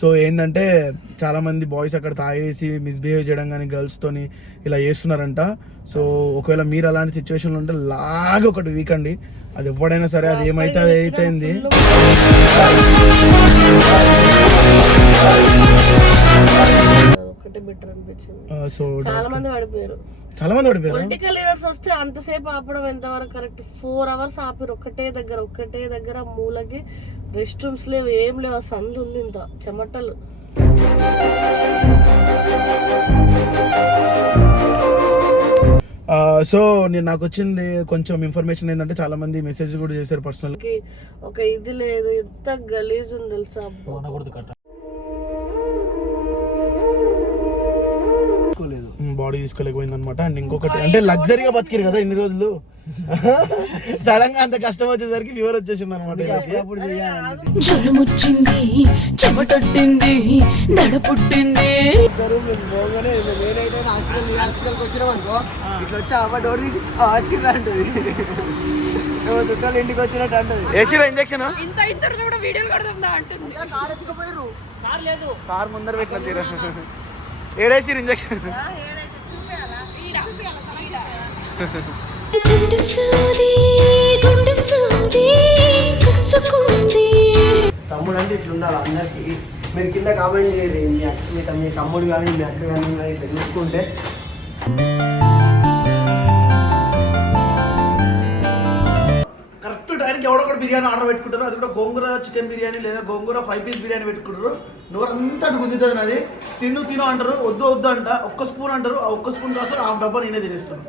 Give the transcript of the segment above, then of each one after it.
So ఏంటంటే చాలా మంది బాయ్స్ అక్కడ తాగేసి మిస్బిహేవ్ చేయడం కానీ గర్ల్స్ తోని ఇలా చేస్తున్నారంట. సో ఒకవేళ మీరు అలాంటి సిచ్యువేషన్లో ఉంటే లాగా ఒకటి వీకండి అది ఎవడైనా సరే అది ఏమైతే అది అయిపోయింది. బెటర్ అనిపించింది. సో చాలా మంది పడిపోయారు చాలా మంది పడిపోయారు పొలిటికల్ లీడర్స్ వస్తే అంతసేపు ఆపడం ఎంతవరకు కరెక్ట్ ఫోర్ అవర్స్ ఆపిరు. ఒక్కటే దగ్గర ఒక్కటే దగ్గర మూలకి రెస్ట్ రూమ్స్ లేవు ఏం లేవు. సందు ఉంది ఇంత చెమటలు. సో నేను నాకు వచ్చింది కొంచెం ఇన్ఫర్మేషన్ ఏంటంటే చాలా మంది మెసేజ్ కూడా చేశారు పర్సనల్కి ఒక ఇది లేదు ఎంత గలీజ్ ఉంది తెలుసా బాడీ తీసుకోలేకపోయింది అనమాట అండ్ ఇంకొకటి అంటే లగ్జరీగా బతికిరు కదా ఇన్ని రోజులు. సడన్గా అంత కష్టం వచ్చేసరికి ఫీవర్ వచ్చేసింది అనమాట ఇంటికి వచ్చినట్టు అంటది. ఇంజక్షన్ ఇంత ఇద్దరు కూడా వీడియోలు కడుతుందా అంటుంది. కార్ ఎత్తుకుపోయారు కార్ లేదు. కార్ ముందర పెట్టిన తీరా? ఏడేసిరు ఇంజక్షన్ గుండె సూది గుండె సూది గుచ్చుకుంది తమ్ముడు అంటే ఇట్లా ఉండాలి అందరికి. మీరు కింద కామెంట్ చేయరు మీ అక్క మీ తమ్ముడు కానీ మీ అక్క కానీ ఇట్లా చూసుకుంటే. బిర్యానీ ఆర్డర్ పెట్టుకుంటారు అది కూడా గోంగూర చికెన్ బిర్యానీ లేదా గోంగూర ఫైవ్ పీస్ బిర్యానీ పెట్టుకుంటారు. నోరంతా గుంజుతుంది నాది. తిను తిను అంటారు వద్దు వద్దు అంట. ఒక్క స్పూన్ అంటారు ఆ ఒక్క స్పూన్ కాస్త హాఫ్ డబ్బా నేనే తినేస్తాను.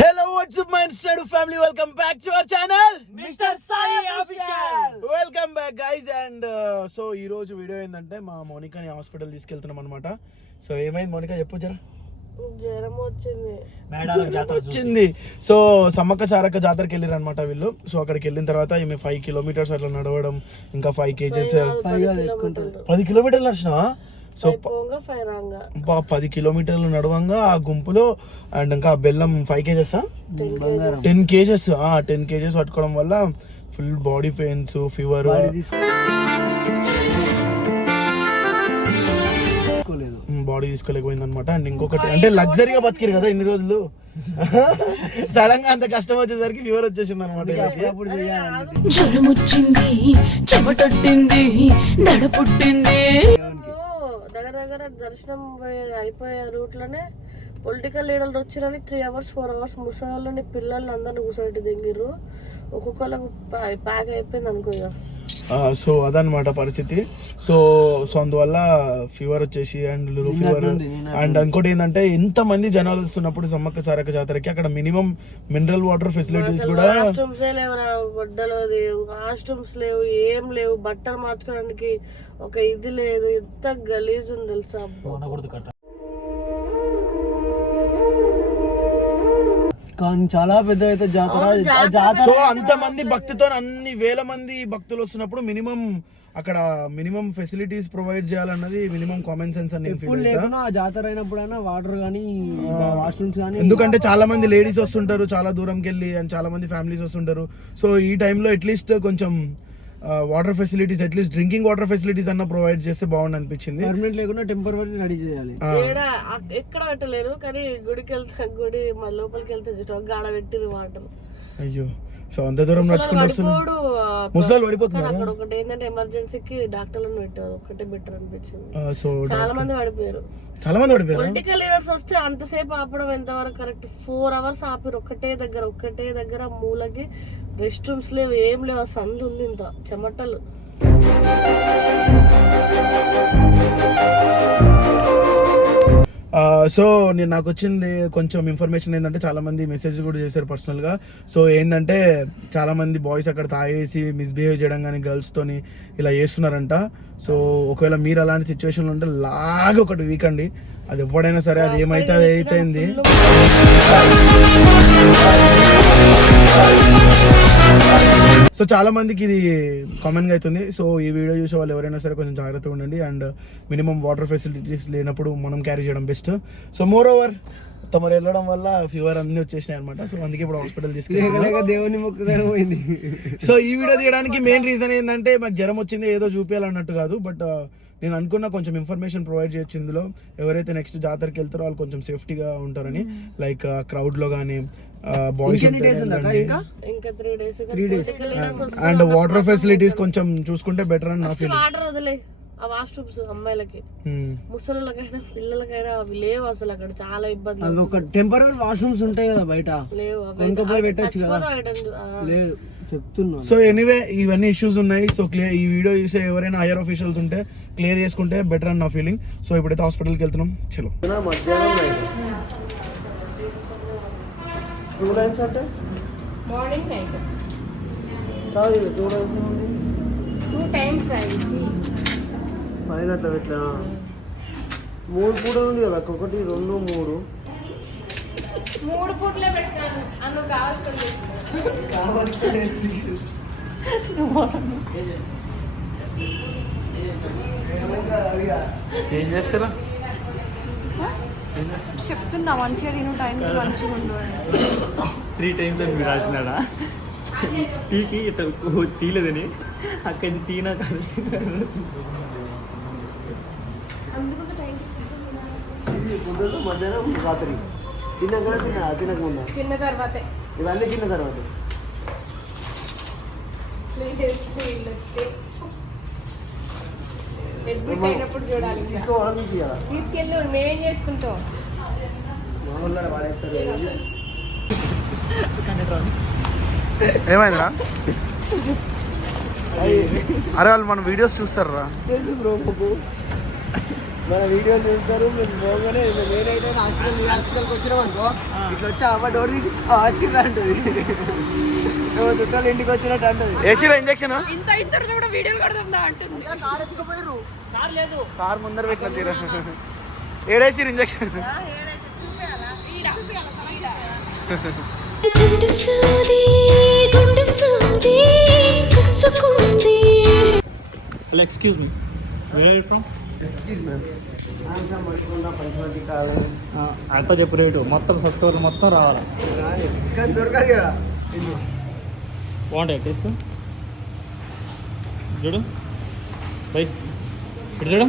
Hello what's my instead family welcome back to our channel mister Sai official welcome back and so ఈ రోజు వీడియో ఏంటంటే మా మోనికాని హాస్పిటల్ తీసుకెళ్తున్నాం అనమాట సో ఏమైంది మోనికా? చెప్పు జరా. వచ్చింది వచ్చింది సో సమ్మక్క సారక్క జాతరకి వెళ్ళారు అనమాట వీళ్ళు. సో అక్కడికి వెళ్ళిన తర్వాత ఈమె ఫైవ్ కిలోమీటర్స్ అట్లా నడవడం ఇంకా ఫైవ్ కేజెస్ పది కిలోమీటర్లు నడిచినా? సో పది కిలోమీటర్లు నడవంగా ఆ గుంపులో అండ్ ఇంకా బెల్లం five KGs ten KGs ten KGs పట్టుకోవడం వల్ల full body pains fever body తీసుకోలేకపోయింది అనమాట అండ్ ఇంకొకటి అంటే లగ్జరీగా బతికిరు కదా ఇన్ని రోజులు. సడన్గా అంత కష్టం వచ్చేసరికి ఫీవర్ వచ్చేసింది అనమాట జ్వరమొచ్చింది చెమటొట్టింది నడ పుట్టింది. ఓ, దగ్గర దగ్గర దర్శనం పోయే- అయిపోయే రూట్లోనే పొలిటికల్ లీడర్లు వచ్చిరని త్రీ అవర్స్ ఫోర్ అవర్స్ ముసలి పిల్లల్ని అందరిని కూర్చోబెట్టి దిగిర్రు. అయిపోయింది అనుకో ఇక సో అదనమాట పరిస్థితి. సో సో అందువల్ల ఫీవర్ వచ్చేసి అండ్లో ఫీవర్ అండ్ ఇంకోటి ఏంటంటే ఎంత మంది జనాలు వస్తున్నప్పుడు సమ్మక్క సారక్క జాతరకి అక్కడ మినిమం మినరల్ వాటర్ ఫెసిలిటీస్ కూడా లేవు వాష్రూమ్స్ లేవు ఏం లేవు. బట్టలు మార్చుకోవడానికి ఒక ఇది లేదు. ఎంత గలీజ్ ఉంది తెలుసా కానీ చాలా పెద్ద అయితే జాతర జాతర సో అంత మంది భక్తితో అన్ని వేల మంది భక్తులు వస్తున్నప్పుడు మినిమం అక్కడ మినిమం ఫెసిలిటీస్ ప్రొవైడ్ చేయాలన్నది మినిమం కామన్ సెన్స్ అని నేను ఎప్పుడు. లేకున్నా ఆ జాతర అయినప్పుడైనా వాటర్ కానీ వాష్రూమ్స్ కానీ ఎందుకంటే చాలా మంది లేడీస్ వస్తుంటారు చాలా దూరంకి వెళ్ళి అండ్ చాలా మంది ఫ్యామిలీస్ వస్తుంటారు సో ఈ టైంలో అట్లీస్ట్ కొంచెం water facilities at least drinking water facilities అన్న ప్రొవైడ్ చేస్తే బాగుంది అనిపించింది. పర్మనెంట్ లేకుండా టెంపరీ రెడీ చేయాలి. ఎక్కడ పెట్టలేరు కానీ గుడికి వెళ్తే గుడి మా లోపలికి వెళ్తే జస్ట్ ఒక గాడ పెట్టిరు వాటర్. అయ్యో. సో అంత దూరం నడుచుకుంటూ ముసలాళ్ళు కానీ పడిపోతున్నారు అక్కడ ఒకటి ఏంటంటే ఎమర్జెన్సీకి డాక్టర్లను పెట్టారు. ఒకటే బెటర్ అనిపించింది. సో చాలా మంది పడిపోయారు చాలా మంది పడిపోయారు పొలిటికల్ లీడర్స్ వస్తే అంతసేపు ఆపడం ఎంతవరకు కరెక్ట్ ఫోర్ అవర్స్ ఆపిరు. ఒక్కటే దగ్గర ఒక్కటే దగ్గర మూలకి రెస్ట్ రూమ్స్ లేవు ఏం లేవు. సందు ఉంది ఇంత. చెమటలు. సో నేను నాకు వచ్చింది కొంచెం ఇన్ఫర్మేషన్ ఏంటంటే చాలామంది మెసేజ్ కూడా చేశారు పర్సనల్గా సో ఏంటంటే చాలామంది బాయ్స్ అక్కడ తాగేసి మిస్బిహేవ్ చేయడం కానీ గర్ల్స్తోని ఇలా చేస్తున్నారంట. సో ఒకవేళ మీరు అలాంటి సిచ్యువేషన్లో ఉంటే లాగా ఒకటి వీకండి అది ఎప్పుడైనా సరే అది ఏమైతే అది అయిపోయింది. సో చాలా మందికి ఇది కామన్గా అవుతుంది. సో ఈ వీడియో చూసే వాళ్ళు ఎవరైనా సరే కొంచెం జాగ్రత్తగా ఉండండి. అండ్ మినిమం వాటర్ ఫెసిలిటీస్ లేనప్పుడు మనం క్యారీ చేయడం బెస్ట్ సో మోర్ ఓవర్ తమరు వెళ్ళడం వల్ల ఫీవర్ అన్ని వచ్చేసినాయి అనమాట సో అందుకే ఇప్పుడు హాస్పిటల్ లేక తీసుకెళ్ళి లేక దేవుని మొక్కుదాని పోయింది. సో ఈ వీడియో తీయడానికి మెయిన్ రీజన్ ఏంటంటే మాకు జ్వరం వచ్చింది ఏదో చూపించాలన్నట్టు కాదు. బట్ నేను అనుకున్న కొంచెం ఇన్ఫర్మేషన్ ప్రొవైడ్ చేయొచ్చు ఇందులో. ఎవరైతే నెక్స్ట్ జాతరకి వెళ్తారో వాళ్ళు కొంచెం సేఫ్టీగా ఉంటారని. లైక్ క్రౌడ్లో కానీ బాయ్స్ ఇంకా? ఇంకా three days Three days. And water facilities కొంచెం చూసుకుంటే బెటర్ అని నా ఫీలింగ్ వాటర్ వదిలే. ఆ వాష్రూమ్స్ అమ్మాయిలకి. ముసలిళ్ళకైనా పిల్లలకైనా అవి లేవు అసలు అక్కడ. చాలా ఇబ్బంది అవి ఒక టెంపరీ వాష్రూమ్స్ ఉంటాయి కదా బయట. లేవు. పెట్టొచ్చు కదా. లేదు చెప్తున్నా సో ఎనీవే ఇవన్నీ ఇష్యూస్ ఉన్నాయి. సో క్లియర్ ఈ వీడియో చూసే ఎవరైనా హైయర్ ఆఫీషియల్స్ ఉంటే క్లియర్ చేసుకుంటే బెటర్ అని నా ఫీలింగ్ సో ఇప్పుడైతే హాస్పిటల్కి వెళ్తున్నాం. చలో. టూ టైమ్స్ అంటే? మార్నింగ్ నైట్ కాదు టూ టైమ్స్ టూ టైమ్స్ పైన అట్లా పెట్టా మూడు పూటలు ఉంది కదా ఒకటి రెండు మూడు. మూడు పూట్లే పెట్టాను అందుకు కావాల్సిన ఏం చేస్తారా చెప్తున్నా మంచిగా తిను టైంకి మంచిగా ఉండు. త్రీ టైమ్స్ అని మీరు రాసినాడా? టీకి ఇట్లా ఓ తీలేదని అక్క ఇది తీనా కాదు పొద్దున్న మధ్యాహ్నం రాత్రి తిన్నాక తిన్నా తినకముందా తిన్న తర్వాతే. ఇవన్నీ తిన్న తర్వాత అడ్మిట్ అయినప్పుడు చూడాలి. తీసుకెళ్ళు మేమేం చేసుకుంటాం? ఏమైందిరా? అరే వాళ్ళు మన వీడియోస్ చూస్తారా తెలుసు బ్రో మన వీడియో చూస్తారు మేము పోగానే ఏదైతే హాస్పిటల్ హాస్పిటల్కి వచ్చినాం అనుకో ఇట్లా వచ్చి అవ్వ డోర్ తీసి వచ్చింది అంటుంది. ఏమో చుట్టాలు ఇంటికి వచ్చినట్టు అంటుంది. వేసిరా ఇంజక్షన్ ఇంత ఇద్దరు కూడా వీడియోలు కడుతుందా అంటుంది. కార్ ఎత్తుకుపోయారు కార్ లేదు. కార్ ముందర పెట్టిన తీరా? ఏడేసిరు ఇంజక్షన్ గుండె సూది గుండె సూది గుచ్చుకుంది. హలో ఎక్స్క్యూజ్ మీ వేరే ఫ్రమ్ ఎక్స్క్యూజ్ మ్యామ్ పట్టుకున్నా పంచమతి కాలేదు అంతా చెప్పు రేటు. మొత్తం సత్తువలు మొత్తం రావాలా? కానీ దొరకదు కదా. బాగుంటాయి టేస్ట్? చూడు. బై. ఇటు చూడు.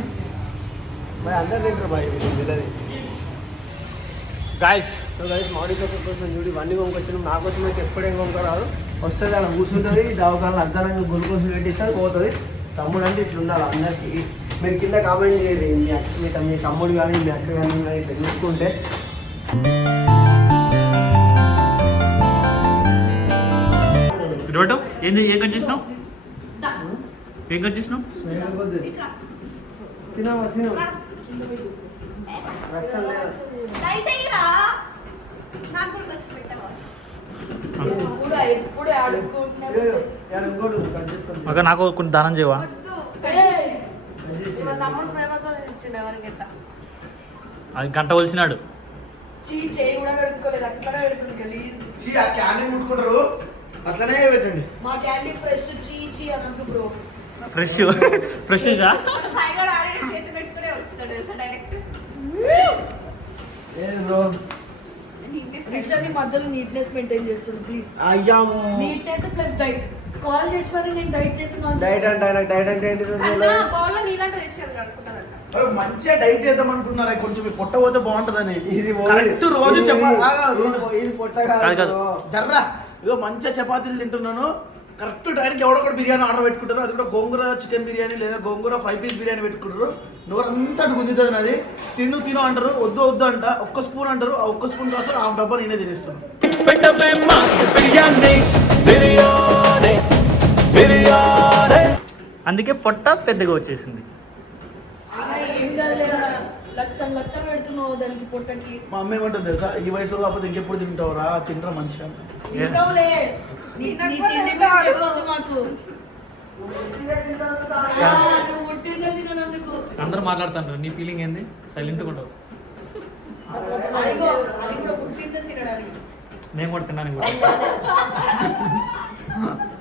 గాయస్ సో గైస్ మామిడి తోట కోసం చూడు ఇవన్నీ కొనుక్కొచ్చినాం. నా కోసం అయితే ఎప్పుడేం కొనుక్కోరాదు. వస్తుంది అలా కూర్చుంటుంది దవాఖానలు అద్దానంగా గ్లూకోజ్ పెట్టిస్తుంది పోతుంది. తమ్ముడు అంటే ఇట్లా ఉండాలి అందరికీ. మీరు కింద కామెంట్ చేయండి మీ అక్క మీ తమ్- మీ తమ్ముడు కానీ మీ అక్క కానీ ఇట్లా చూసుకుంటే. ఏంది ఏం కట్ చేసినావు? ఏం కట్ చేసినావు? నాకు కొన్ని దానం చేయవా? అది గంట ఒలిసినాడు. చీ చేయి కూడా కడుక్కోలేదు అట్లనే పెడుతుంది గలీజ్. చీ, ఆ క్యాండిల్ ముట్టుకుంటారు? అట్లనే పెట్టండి. మా క్యాండీ ఫ్రెష్ చీ చీ అనొద్దు బ్రో. ఫ్రెష్ ఫ్రెష్ సాయిగాడు ఆడే చేతి పెట్టుకునే వస్తాడు తెలుసా డైరెక్ట్? లేదు బ్రో. రిషాని మధ్యలో నీట్నెస్ మెయింటైన్ చేస్తుంది ప్లీజ్. అయ్యా. Neatness plus diet. కాల్ చేసి మరి నేను డైట్ చేస్తున్నాను డైట్ అంటే నాకు డైట్ అంటే ఏంటిదో తెలియదు. బాల్ నీలాంటి తెచ్చేది అరే, మంచిగా డైట్ చేద్దాం అనుకుంటున్నారా? కొంచెం పొట్ట పోతే బాగుంటదని. ఇది కరెక్ట్ రోజు చెప్పాలి. ఇది- ఇది పొట్ట కాదు. జర్రా. ఇగో మంచిగా చపాతీలు తింటున్నాను. కరెక్ట్ టైంకి ఎవడో కూడా బిర్యానీ ఆర్డర్ పెట్టుకుంటారు. అది కూడా గోంగూర చికెన్ బిర్యానీ లేదా గోంగూర ఫ్రై పీస్ బిర్యానీ పెట్టుకుంటారు. నోరంతా గుంజుతుంది నాది. తిను తిను అంటారు. వద్దు వద్దు అంట. ఒక్క స్పూన్ అంటారు. ఆ ఒక్క స్పూన్ కోసం హాఫ్ డబ్బా నేనే తినేస్తాను. అందుకే పొట్ట పెద్దగా వచ్చేసింది. లచ్చలు లచ్చలు దానికి పొట్టకి. మా అమ్మ ఏమంటుంది తెలుసా? ఈ వయసులో కాకపోతే ఇంకెప్పుడు తింటావురా? తింటరా మంచిగా అంట. తింటావులే. నీ నీ తిండి గురించి చెప్పొద్దు మాకు. ఆ, నువ్వు పుట్టిందే తిననందుకు. అందరూ మాట్లాడుతున్నారు నీ ఫీలింగ్ ఏంది? సైలెంట్గా ఉండవు. అదిగో అది కూడా పుట్టిందే తినడానికి. నేను కూడా తిన్నాను కూడా